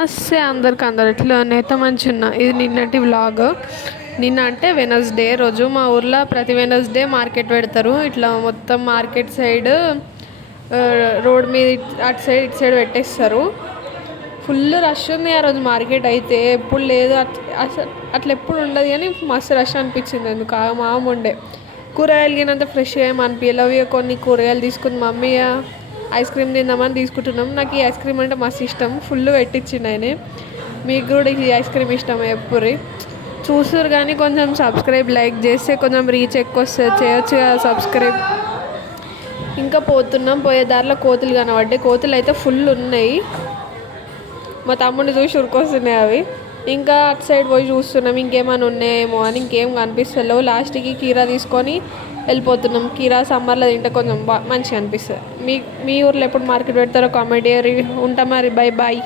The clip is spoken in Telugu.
వస్తే అందరికి ఇట్లా నేత మంచిగా ఇది నిన్నటి వ్లాగ్. నిన్న అంటే వెనస్డే రోజు మా ఊర్లో ప్రతి వెనస్డే మార్కెట్ పెడతారు. ఇట్లా మొత్తం మార్కెట్ సైడ్ రోడ్ మీద అటు సైడ్ ఇటు సైడ్ పెట్టేస్తారు. ఫుల్ రష్ ఉంది ఆ రోజు మార్కెట్ అయితే. ఎప్పుడు లేదు అసలు అట్లా ఎప్పుడు ఉండదు కానీ మస్తు రష్ అనిపించింది. ఎందుకు మామూలు ఉండే కూరగాయలు గినంత ఫ్రెష్గా ఏమి అనిపించలేవు. కొన్ని కూరగాయలు తీసుకుని మమ్మీ ఐస్ క్రీమ్ తిందామని తీసుకుంటున్నాం. నాకు ఈ ఐస్ క్రీమ్ అంటే మస్తు ఇష్టం. ఫుల్ పెట్టించిండు ఆయన. మీకు కూడా ఈ ఐస్ క్రీమ్ ఇష్టం ఎప్పుడు చూసారు కానీ కొంచెం సబ్స్క్రైబ్ లైక్ చేస్తే కొంచెం రీచ్ ఎక్కువ వస్తుంది. చేయొచ్చు కదా సబ్స్క్రైబ్. ఇంకా పోతున్నాం, పోయే దారిలో కోతులు కనబడ్డాయి. కోతులు అయితే ఫుల్ ఉన్నాయి. మా తమ్ముడిని చూసి ఉరికొస్తున్నాయి అవి. ఇంకా అటు సైడ్ పోయి చూస్తున్నాం ఇంకేమైనా ఉన్నాయేమో అని. ఇంకేం కనిపిస్తలేవు. లాస్ట్కి కీరా తీసుకొని వెళ్ళిపోతున్నాం. కీరా సమ్మర్లో తింటే కొంచెం మంచిగా అనిపిస్తుంది. మీ ఊర్లో ఎప్పుడు మార్కెట్ పెడతారో కామెంట్ ఉంటా. మరి బై బాయ్.